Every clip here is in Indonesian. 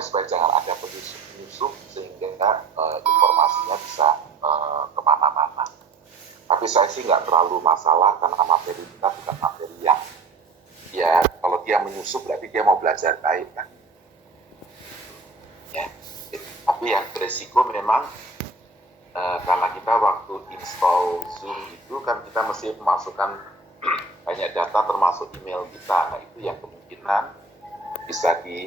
tujuannya supaya jangan ada penyusup sehingga informasinya bisa kemana-mana. Tapi saya sih nggak terlalu masalah karena materi kita bukan materi yang ya kalau dia menyusup berarti dia mau belajar baik kan. Ya, tapi yang beresiko memang karena kita waktu install Zoom itu kan kita mesti memasukkan banyak data termasuk email kita. Nah itu yang kemungkinan bisa di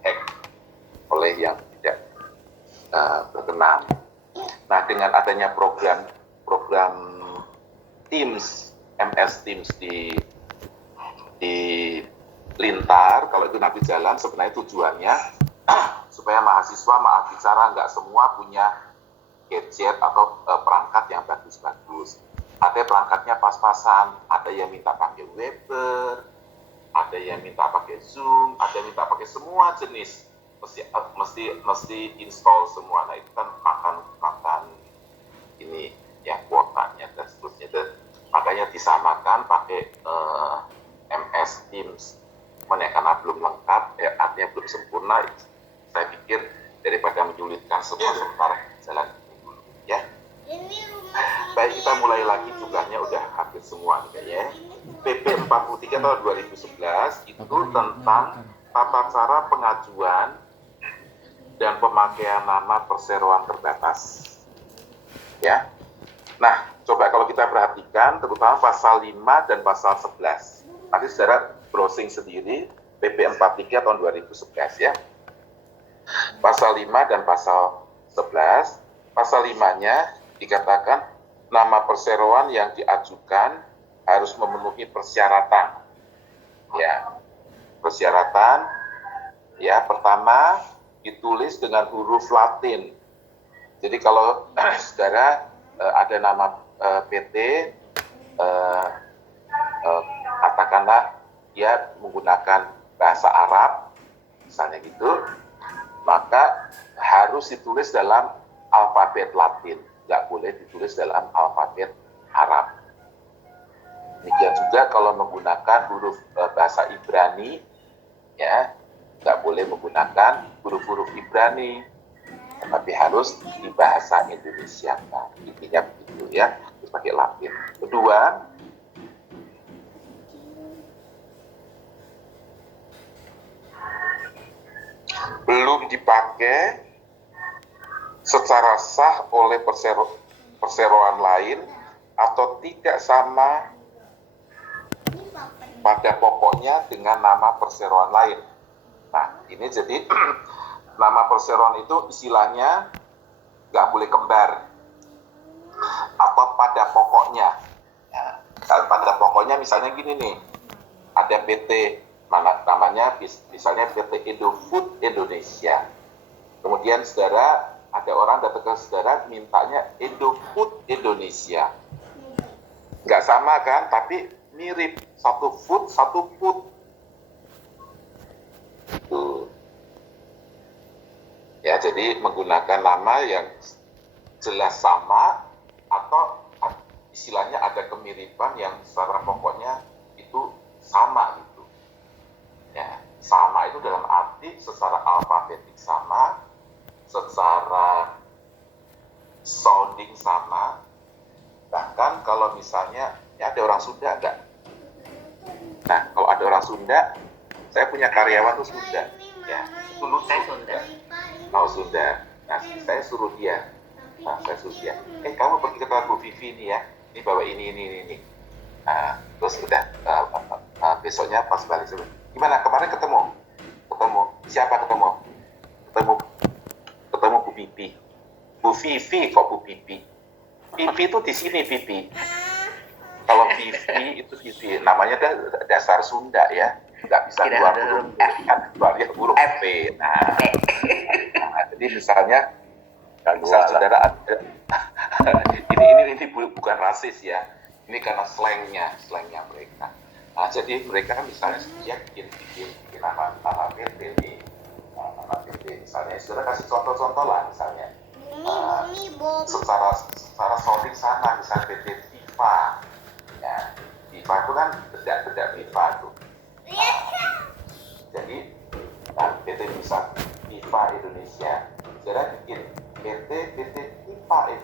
hack oleh yang tidak berkenan. Nah dengan adanya program Teams, MS Teams di Lintar, kalau itu nanti jalan sebenarnya tujuannya supaya mahasiswa maaf bicara nggak semua punya gadget atau perangkat yang bagus-bagus. Ada perangkatnya pas-pasan, ada yang minta pakai Weber, ada yang minta pakai Zoom, ada yang minta pakai semua jenis, mesti install semua. Nah itu kan makan ini ya kuotanya dan seterusnya. Makanya disamakan pakai MS Teams. Karena belum lengkap, artinya belum sempurna. Saya pikir daripada menyulitkan semua sementara jalan dulu ya. Baik, kita mulai lagi, jumlahnya udah hampir semua ya. PP 43 tahun 2011 itu tentang tata cara pengajuan dan pemakaian nama perseroan terbatas. Ya. Nah, coba kalau kita perhatikan terutama pasal 5 dan pasal 11. Nanti saudara browsing sendiri PP 43 tahun 2011 ya. Pasal 5 dan pasal 11. Pasal 5-nya dikatakan nama perseroan yang diajukan harus memenuhi persyaratan. Ya. Persyaratan ya, pertama ditulis dengan huruf Latin. Jadi kalau saudara ada nama PT katakanlah dia menggunakan bahasa Arab misalnya gitu, maka harus ditulis dalam alfabet Latin, nggak boleh ditulis dalam alfabet Arab. Demikian juga kalau menggunakan huruf bahasa Ibrani, ya nggak boleh menggunakan huruf-huruf Ibrani, tapi harus di bahasa Indonesia. Nah, intinya begitu ya, pakai Latin. Kedua, belum dipakai secara sah oleh perseroan lain atau tidak sama pada pokoknya dengan nama perseroan lain. Nah, ini jadi nama perseroan itu istilahnya nggak boleh kembar atau pada pokoknya. Ya, pada pokoknya misalnya gini nih, ada PT namanya misalnya PT Indofood Indonesia. Kemudian saudara, ada orang datang ke saudara mintanya Indofood Indonesia. Nggak sama kan, tapi mirip, satu food. Tuh. Ya, jadi menggunakan nama yang jelas sama atau istilahnya ada kemiripan yang secara pokoknya itu sama gitu. Ya, sama itu dalam arti secara alfabetik sama, secara sounding sama. Bahkan kalau misalnya ya ada orang Sunda enggak? Nah, kalau ada orang Sunda, saya punya karyawan tuh Sunda. Ya, itu lucu. Saya Sunda. Oh, Sunda. Nah, saya suruh dia. Kamu pergi ke tempat Bu Vivi nih ya. Ini bawa ini. Nah, terus udah besoknya pas balik sebelum. Gimana? Kemarin ketemu. Siapa ketemu? Ketemu Bu Vivi. Bu Vivi kok Bu Vivi? Vivi itu di sini Vivi. Kalau Vivi itu Vivi, namanya dasar Sunda ya, nggak bisa keluar huruf F, kan keluarnya huruf P. Nah, jadi misalnya saudara ada, ini bukan rasis ya, ini karena slangnya mereka. Nah, jadi mereka misalnya dia bikin nama PT nih, nama PT misalnya, saudara kasih contoh lah misalnya, secara sounding sama, misalnya PT FIFA. Ya, FIFA itu kan bedak FIFA tuh. Jadi PT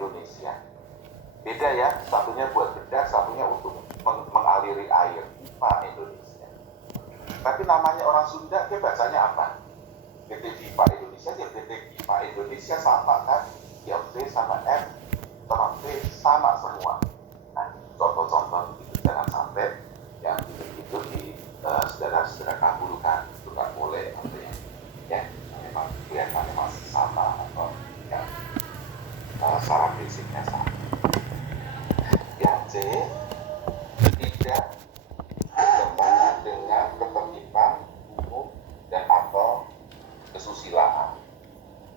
Indonesia. Beda ya, satunya buat bedak, satunya untuk mengaliri air. IPA Indonesia. Tapi namanya orang Sunda, dia bacanya apa? PT IPA Indonesia, ya PT IPA Indonesia sama kan? Yang P sama F sama P sama semua. Nah, contoh-contoh itu jangan sampai yang itu di saudara-saudara kabulkan, itu nggak boleh artinya. Ya, memang kelihatannya masih sama atau yang secara fisiknya sama. Yang C, tidak bertentangan dengan ketertiban umum dan atau kesusilaan.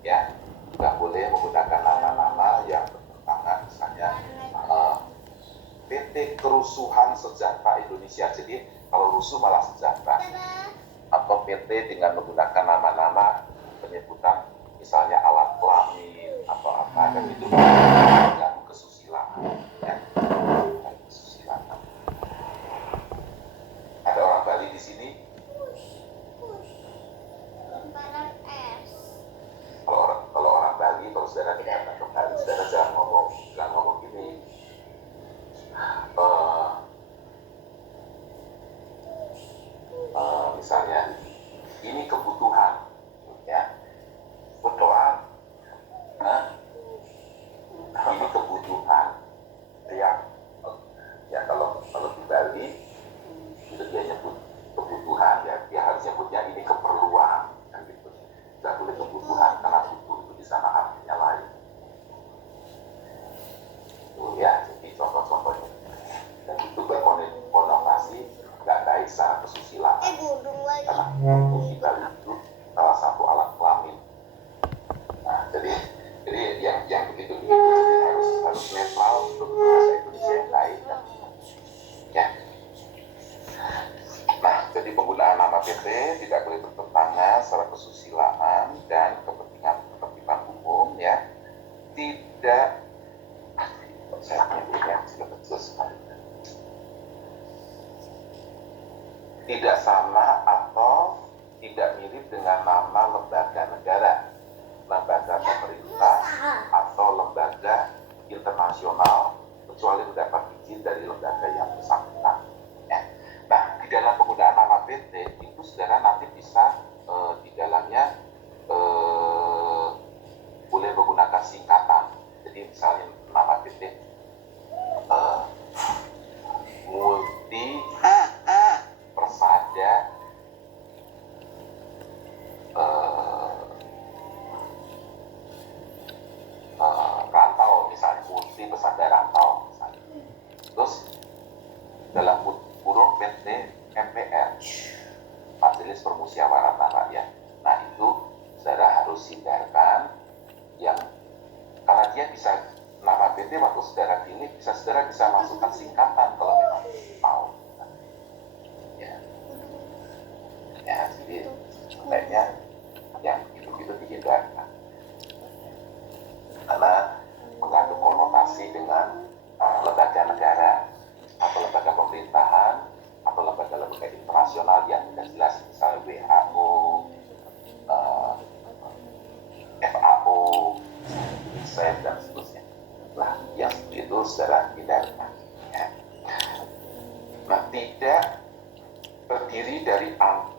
Ya, nggak boleh menggunakan nama-nama yang bertentangan, misalnya PT Kerusuhan Sejahtera Indonesia. Jadi kalau rusuh malah sejahtera. Atau PT dengan menggunakan nama-nama penyebutan misalnya alat kelamin atau apa, dan itu mengganggu kesusilaan. Ya. Kesusilaan. Ada orang Bali di sini? Kalau orang Bali, kalau saudara datang ke Bali, saudara jangan ngomong gini. Misalnya, ini kebutuhan, ya, kebutuhan. Ini kebutuhan yang, ya kalau di Bali itu dia nyebut kebutuhan, ya dia harus nyebutnya ini keperluan, kan gitu. Nggak boleh kebutuhan karena butuh itu di sana artinya lain. Ya, jadi contoh-contohnya. Dan itu berkonotasi nggak baik secara kesusilaan. Karena butuh di Bali itu salah satu alat kelamin. Nah, jadi yang begitu harus netral untuk bahasa Indonesia yang baik. Ya. Nah, jadi penggunaan nama PT tidak boleh bertentangan secara kesusilaan dan kepentingan umum, ya. Tidak, saya punya sudah kecil sekali. Tidak sama atau tidak mirip dengan nama lembaga negara, lembaga pemerintah, atau lembaga internasional, kecuali mendapat izin dari lembaga yang bersangkutan. Ya. Nah, di dalam penggunaan nama PT itu saudara nanti bisa di dalamnya boleh menggunakan singkatan. Jadi misalnya nama PT Multi Persada Rantau, misalnya Multi Persada Rantau misalnya. Terus dalam kurung PT MPR, Majelis Permusyawaratan Rakyat. Nah, itu saudara harus hindarkan yang, karena dia bisa nama PT waktu saudara pilih, saudara bisa masukkan singkatan kalau memang mau. Ya, jadi sebaiknya yang itu dihindarkan karena mengandung konotasi dengan lembaga negara atau lembaga pemerintahan atau lembaga internasional yang tidak jelas, misalnya WHO, FAO, UNICEF dan seterusnya. Nah, yang seperti itu saudara hindarkan. Ya. Nah, tidak terdiri dari angka